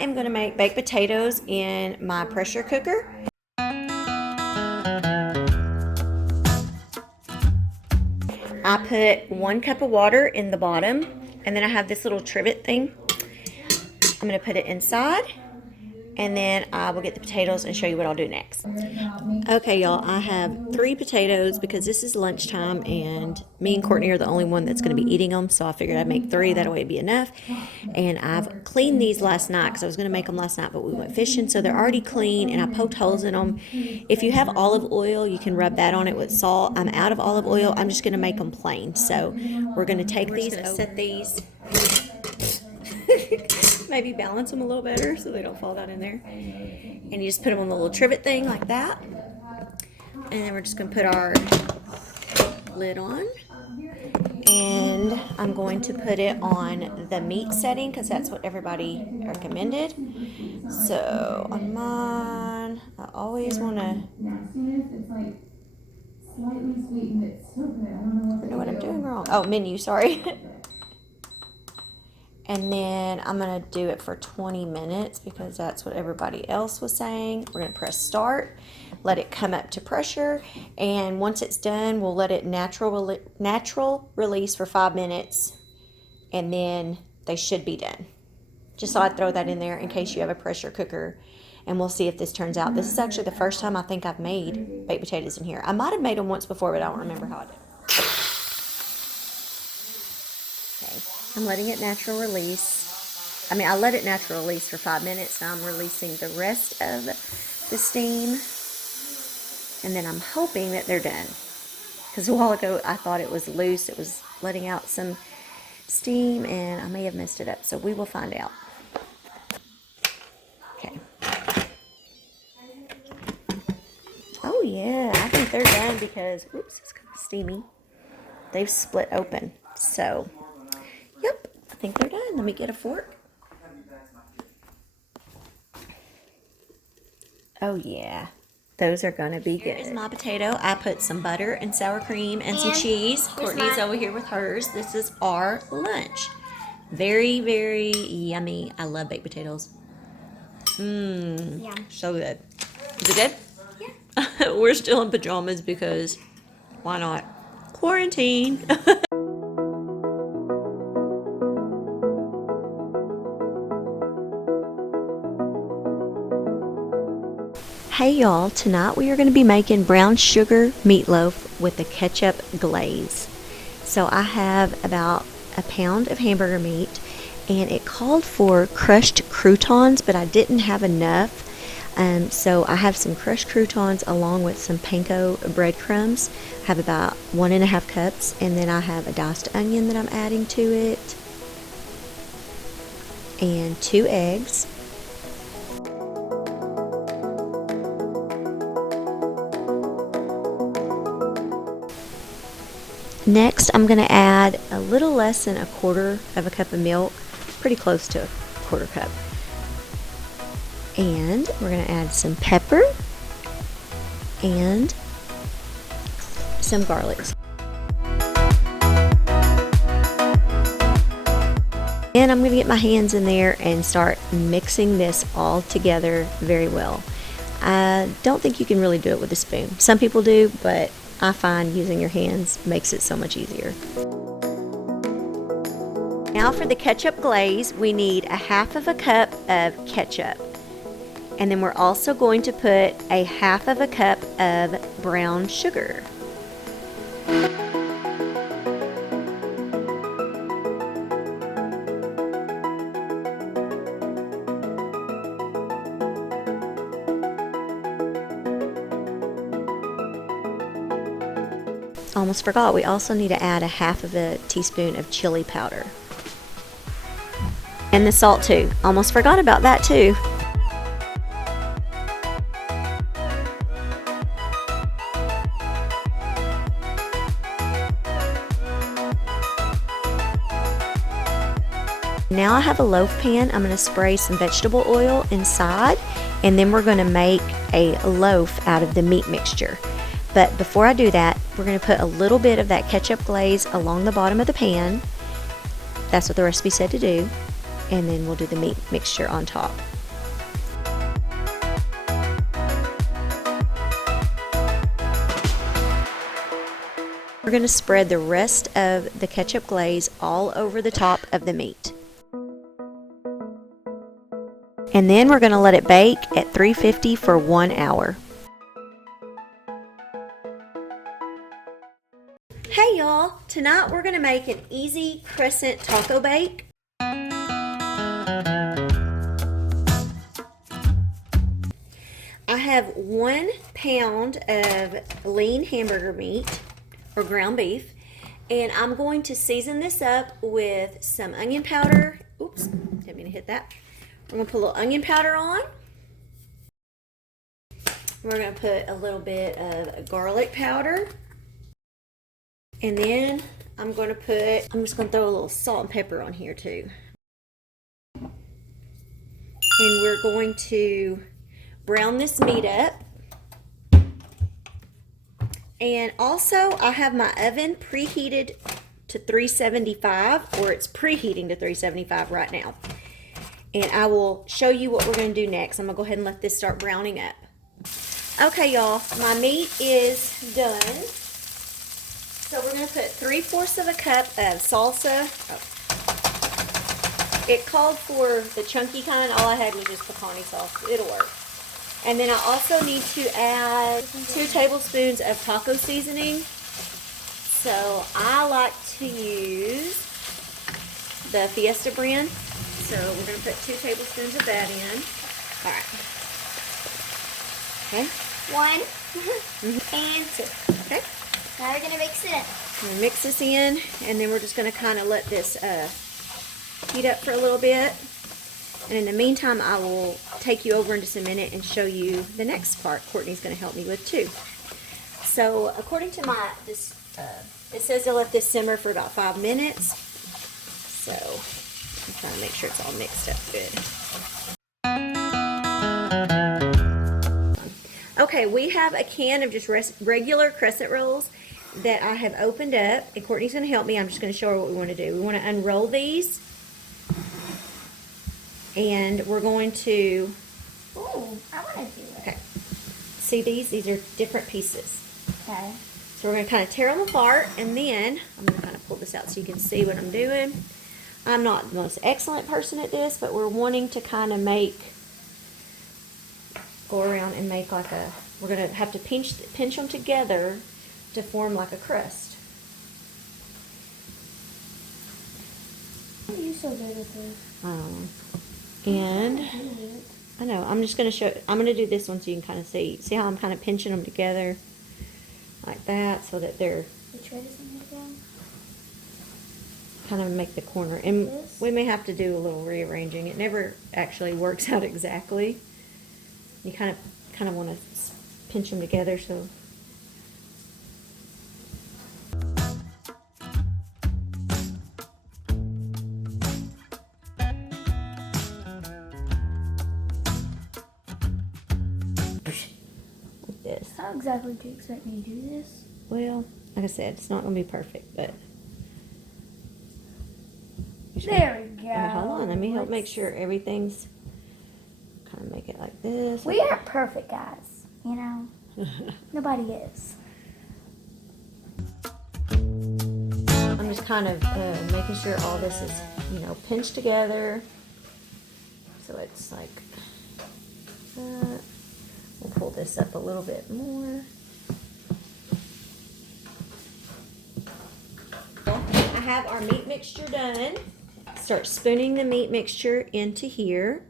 am going to make baked potatoes in my pressure cooker. I put 1 cup of water in the bottom, and then I have this little trivet thing. I'm going to put it inside, and then I will get the potatoes and show you what I'll do next. Okay, y'all, I have 3 potatoes because this is lunchtime, and me and Courtney are the only one that's going to be eating them, so I figured I'd make 3, that way it'd be enough. And I've cleaned these last night because I was going to make them last night, but we went fishing, so they're already clean, and I poked holes in them. If you have olive oil, you can rub that on it with salt. I'm out of olive oil. I'm just going to make them plain. So we're going to take these, set these, maybe balance them a little better so they don't fall down in there. And you just put them on the little trivet thing like that. And then we're just going to put our lid on. And I'm going to put it on the meat setting because that's what everybody recommended. So on mine, I always want to, I don't know what I'm doing wrong. Oh, menu, sorry. And then I'm going to do it for 20 minutes because that's what everybody else was saying. We're going to press start, let it come up to pressure, and once it's done, we'll let it natural release for 5 minutes, and then they should be done. Just thought I'd throw that in there in case you have a pressure cooker, and we'll see if this turns out. This is actually the first time I think I've made baked potatoes in here. I might have made them once before, but I don't remember how I did. I'm letting it natural release. I let it natural release for 5 minutes. Now I'm releasing the rest of the steam. And then I'm hoping that they're done. Because a while ago I thought it was loose. It was letting out some steam and I may have messed it up. So we will find out. Okay. Oh yeah, I think they're done because, oops, it's kind of steamy. They've split open. So... yep, I think they're done. Let me get a fork. Oh yeah, those are gonna be good. Here's my potato. I put some butter and sour cream and some cheese. Courtney's over here with hers. This is our lunch. Very, very yummy. I love baked potatoes. Yum. So good. Is it good? Yeah. We're still in pajamas because why not? Quarantine. Hey y'all, tonight we are going to be making brown sugar meatloaf with the ketchup glaze. So I have about a pound of hamburger meat and it called for crushed croutons, but I didn't have enough. So I have some crushed croutons along with some panko breadcrumbs. I have about 1.5 cups, and then I have a diced onion that I'm adding to it and 2 eggs. Next, I'm going to add a little less than 1/4 cup of milk, pretty close to 1/4 cup. And we're going to add some pepper and some garlic. And I'm going to get my hands in there and start mixing this all together very well. I don't think you can really do it with a spoon. Some people do, but I find using your hands makes it so much easier. Now for the ketchup glaze, we need 1/2 cup of ketchup. And then we're also going to put 1/2 cup of brown sugar. Almost forgot, we also need to add 1/2 teaspoon of chili powder. And the salt too. Almost forgot about that too. Now I have a loaf pan. I'm going to spray some vegetable oil inside, and then we're going to make a loaf out of the meat mixture. But before I do that, we're going to put a little bit of that ketchup glaze along the bottom of the pan. That's what the recipe said to do. and then we'll do the meat mixture on top. We're going to spread the rest of the ketchup glaze all over the top of the meat. And then we're going to let it bake at 350 for 1 hour. Hey y'all, tonight we're going to make an easy crescent taco bake. I have 1 pound of lean hamburger meat or ground beef, and I'm going to season this up with some onion powder. Oops, didn't mean to hit that. We're going to put a little onion powder on. We're going to put a little bit of garlic powder. And then I'm just going to throw a little salt and pepper on here too. And we're going to brown this meat up. And also I have my oven preheated to 375, or it's preheating to 375 right now. And I will show you what we're going to do next. I'm going to go ahead and let this start browning up. Okay, y'all, my meat is done. So we're going to put 3/4 of a cup of salsa. Oh. It called for the chunky kind. All I had was just pecani sauce. It'll work. And then I also need to add 2 tablespoons of taco seasoning. So I like to use the Fiesta brand. So we're going to put 2 tablespoons of that in. All right. Okay. 1 and 2. Okay. Now we're going to mix it up. I'm going to mix this in, and then we're just going to kind of let this heat up for a little bit. And in the meantime, I will take you over in just a minute and show you the next part Courtney's going to help me with too. So according to it says to let this simmer for about 5 minutes. So I'm trying to make sure it's all mixed up good. Okay, we have a can of just regular crescent rolls that I have opened up, and Courtney's going to help me. I'm just going to show her what we want to do. We want to unroll these, and we're going to... Ooh, I want to do it. Okay. See these? These are different pieces. Okay. So we're going to kind of tear them apart, and then I'm going to kind of pull this out so you can see what I'm doing. I'm not the most excellent person at this, but we're wanting to kind of go around and make like a... We're going to have to pinch them together to form like a crust. Why are you so good at this? And I know, I'm just going to show, I'm going to do this one so you can kind of see how I'm kind of pinching them together like that so that they're Which way does it make them? kind of make the corner. And This? we may have to do a little rearranging. It never actually works out exactly. You kind of want to pinch them together so. Like this. How exactly do you expect me to do this? Well, like I said, it's not going to be perfect, but. There we go. Okay, hold on, let me help make sure everything's, kind of make it like this. We aren't perfect, guys. You know? Nobody is. I'm just kind of making sure all this is, pinched together. So it's like that. We'll pull this up a little bit more. I have our meat mixture done. Start spooning the meat mixture into here.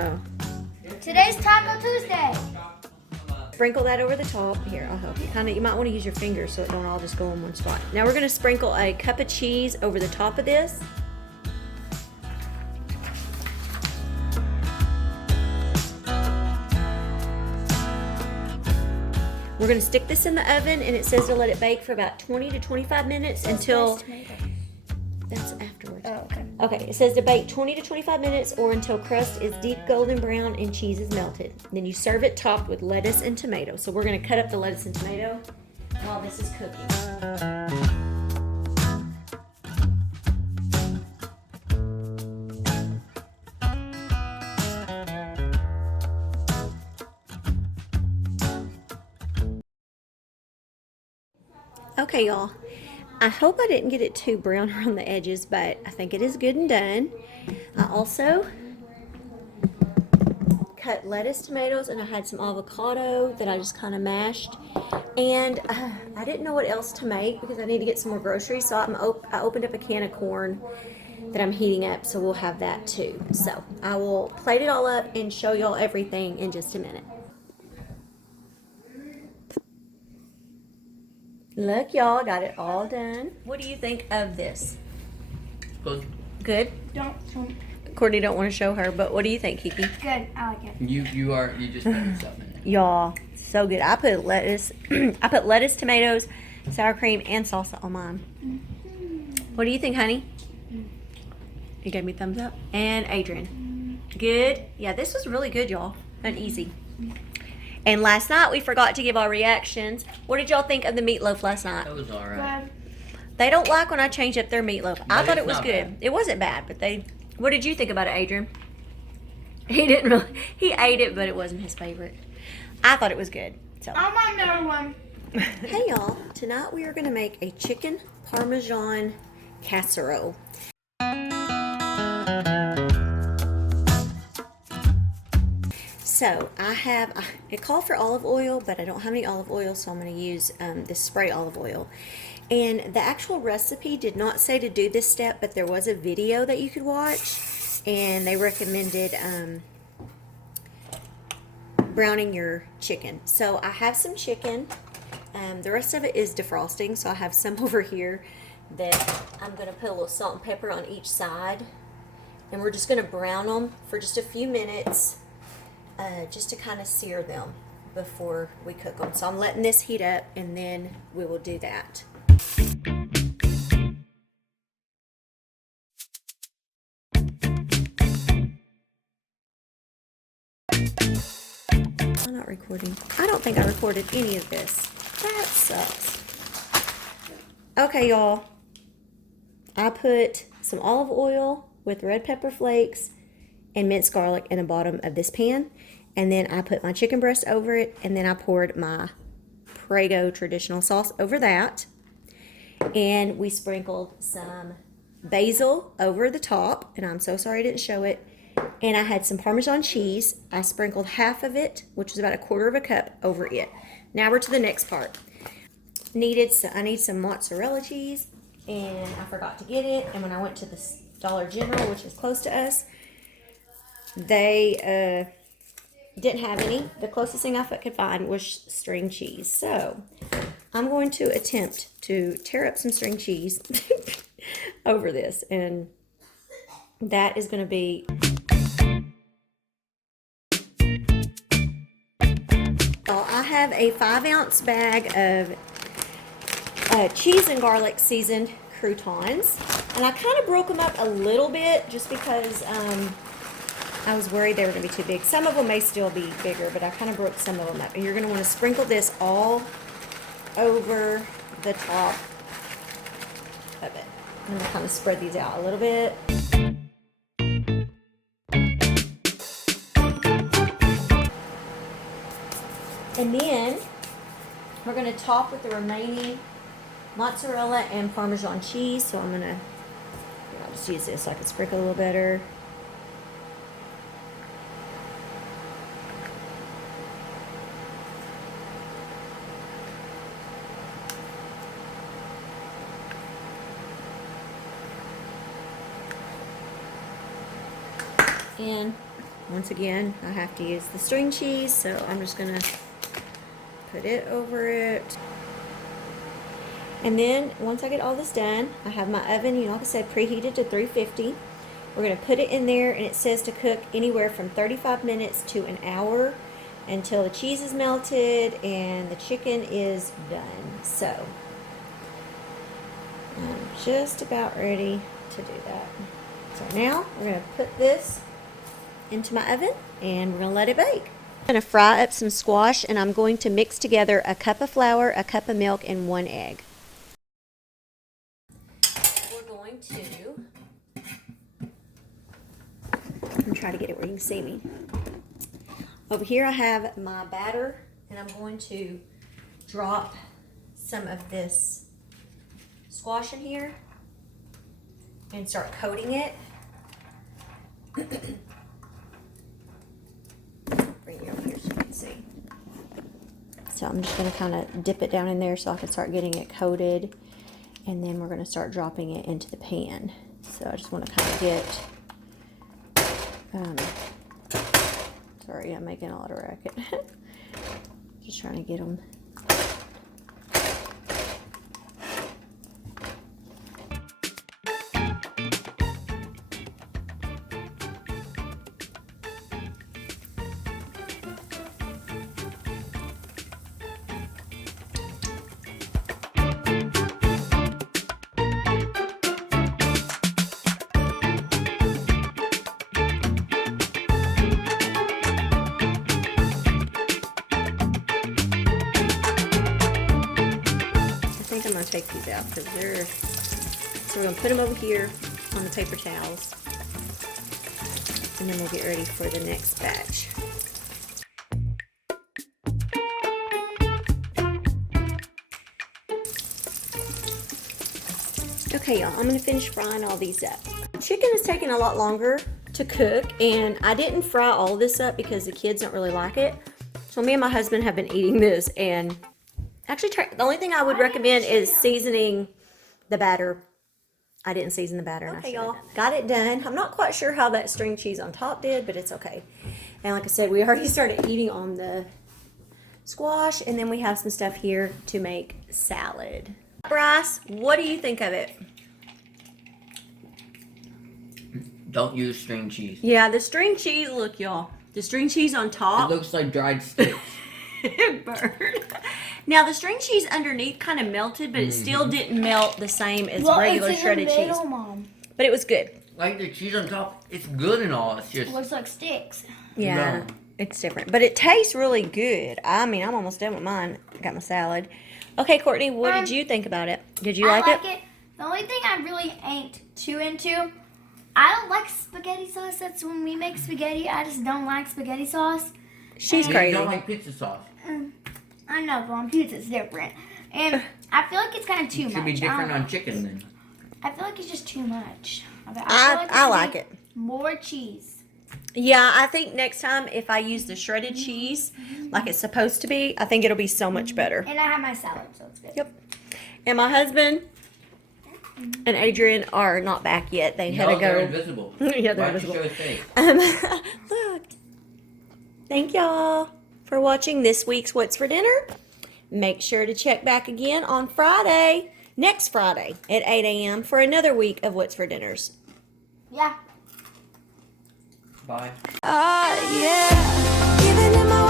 Oh. Today's Taco Tuesday. Sprinkle that over the top. Here, I'll help you. You might want to use your fingers so it don't all just go in one spot. Now we're going to sprinkle a cup of cheese over the top of this. We're going to stick this in the oven, and it says to let it bake for about 20 to 25 minutes until That's afterwards. Oh, okay. Okay, it says to bake 20 to 25 minutes or until crust is deep golden brown and cheese is melted. Then you serve it topped with lettuce and tomato. So we're going to cut up the lettuce and tomato while this is cooking. Okay, y'all. I hope I didn't get it too brown around the edges, but I think it is good and done. I also cut lettuce, tomatoes, and I had some avocado that I just kind of mashed. And I didn't know what else to make because I need to get some more groceries. So I opened up a can of corn that I'm heating up, so we'll have that too. So I will plate it all up and show y'all everything in just a minute. Look, y'all, I got it all done. What do you think of this? Good. Good? Don't. Courtney don't want to show her, but what do you think, Kiki? Good. I like it. You just put yourself in it. Y'all, so good. I put lettuce, tomatoes, sour cream, and salsa on mine. What do you think, honey? You gave me a thumbs up. And Adrian. Good? Yeah, this was really good, y'all. And easy. And last night we forgot to give our reactions. What did y'all think of the meatloaf last night? That was alright. Good. They don't like when I change up their meatloaf. I But thought it's it was not good. bad. It wasn't bad, but they. What did you think about it, Adrian? He didn't really. He ate it, but it wasn't his favorite. I thought it was good. So. I want another one. Hey y'all, tonight we are going to make a chicken Parmesan casserole. So it called for olive oil, but I don't have any olive oil, so I'm going to use this spray olive oil. And the actual recipe did not say to do this step, but there was a video that you could watch, and they recommended browning your chicken. So I have some chicken. The rest of it is defrosting, so I have some over here that I'm going to put a little salt and pepper on each side. And we're just going to brown them for just a few minutes, just to kind of sear them before we cook them. So I'm letting this heat up, and then we will do that. I'm not recording. I don't think I recorded any of this. That sucks. Okay, y'all. I put some olive oil with red pepper flakes and minced garlic in the bottom of this pan. And then I put my chicken breast over it. And then I poured my Prego traditional sauce over that. And we sprinkled some basil over the top. And I'm so sorry I didn't show it. And I had some Parmesan cheese. I sprinkled half of it, which was about 1/4 cup, over it. Now we're to the next part. I need some mozzarella cheese, and I forgot to get it. And when I went to the Dollar General, which is close to us, they didn't have any. The closest thing I could find was string cheese. So I'm going to attempt to tear up some string cheese over this, and that is going to be. I have a 5-ounce bag of cheese and garlic seasoned croutons, and I kind of broke them up a little bit just because I was worried they were going to be too big. Some of them may still be bigger, but I kind of broke some of them up. And you're going to want to sprinkle this all over the top of it. I'm going to kind of spread these out a little bit. And then we're going to top with the remaining mozzarella and Parmesan cheese. So I'll just use this so I can sprinkle a little better. And once again, I have to use the string cheese, so I'm just going to put it over it. And then once I get all this done, I have my oven, like I said, preheated to 350. We're going to put it in there, and it says to cook anywhere from 35 minutes to an hour until the cheese is melted and the chicken is done. So I'm just about ready to do that. So now we're going to put this into my oven and we're going to let it bake. I'm going to fry up some squash and I'm going to mix together a cup of flour, a cup of milk, and 1 egg. We're going to, I'm going to try to get it where you can see me. Over here I have my batter and I'm going to drop some of this squash in here and start coating it. Bring it over here so you can see. So I'm just going to kind of dip it down in there so I can start getting it coated, and then we're going to start dropping it into the pan. So I just want to kind of get, sorry, I'm making a lot of racket. Just trying to get them. I'm going to take these out because they're, so we're going to put them over here on the paper towels and then we'll get ready for the next batch. Okay y'all, I'm going to finish frying all these up. Chicken is taking a lot longer to cook and I didn't fry all this up because the kids don't really like it. So me and my husband have been eating this, and actually, the only thing I would recommend is seasoning the batter. I didn't season the batter. Okay, y'all, got it done. I'm not quite sure how that string cheese on top did, but it's okay. And like I said, we already started eating on the squash, and then we have some stuff here to make salad. Bryce, what do you think of it? Don't use string cheese. Yeah, the string cheese, look, y'all. The string cheese on top. It looks like dried sticks. It burned. Now the string cheese underneath kind of melted, but it still didn't melt the same as regular shredded cheese. Mom. But it was good. Like the cheese on top, it's good and all. It's just It looks like sticks. Yeah, No. it's different, but it tastes really good. I mean, I'm almost done with mine. I got my salad. Okay, Courtney, what did you think about it? Did you like it? The only thing I really ain't too into, I don't like spaghetti sauce. That's when we make spaghetti. I just don't like spaghetti sauce. She's you crazy. don't like pizza sauce. I know, but on pizza it's different. And I feel like it's kind of too It much. should be different on chicken then. I feel like it's just too much. I like it. More cheese. Yeah, I think next time if I use the shredded cheese like it's supposed to be, I think it'll be so much better. And I have my salad, so it's good. Yep. And my husband and Adrian are not back yet. They had to They're go. invisible. Yeah, they're Why'd you invisible. show his face? Look. Thank y'all for watching this week's What's for Dinner. Make sure to check back again on Friday, next Friday at 8 a.m. for another week of What's for Dinners. Yeah. Bye. Yeah. Even in my